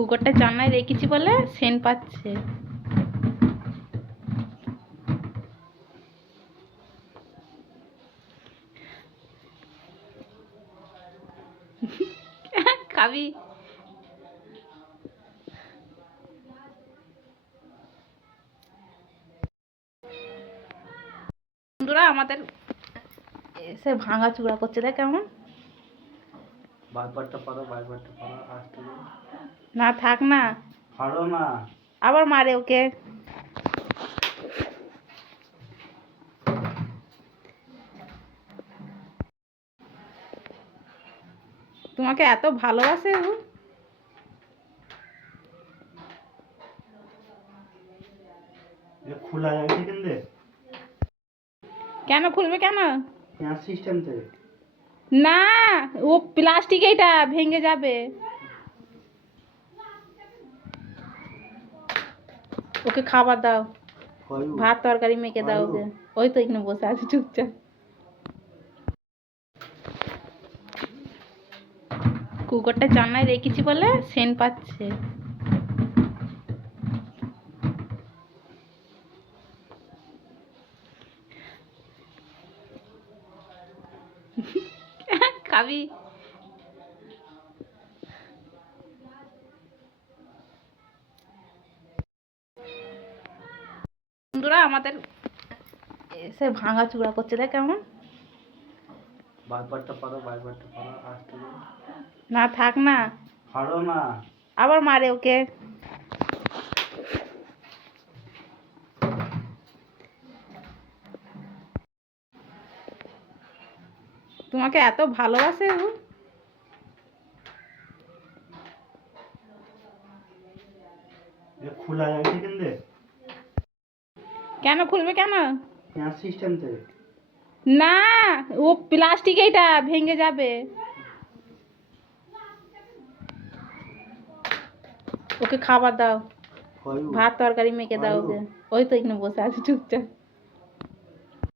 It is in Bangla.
কুকুরটা জানলায় রেখেছি বলে সেন্ট পাচ্ছে। খাবি? বন্ধুরা আমাদের এসে ভাঙা চূড়া করছে, দেখ কেমন। না থাক না, আবার মারে ওকে। তোমাকে এত ভালোবাসে ও। খোলা যাবে কিন্তু কেন খুলবে কেন? সিস্টেম থেকে না, ও প্লাস্টিক, এটা ভেঙে যাবে। ওকে খাবার দাও, ভাত তরকারি মেখে দাও ওকে। ওই তো এখানে বসে আছে চুপচাপ। কুকুরটা জানলায় রেখেছি বলে সেন্ট পাচ্ছে। খাবি? বন্ধুরা আমাদের এসে ভাঙা চূড়া করছে, দেখ কেমন। না থাক না, আবার মারে ওকে। তোমাকে এত ভালোবাসে ও। খোলা যাবে কিন্তু কেন খুলবে কেন? সিস্টেম থেকে না, ও প্লাস্টিক, এটা ভেঙে যাবে। ওকে খাবার দাও, ভাত তরকারি মেখে দাও ওকে। ওই তো এখানে বসে আছে চুপচাপ।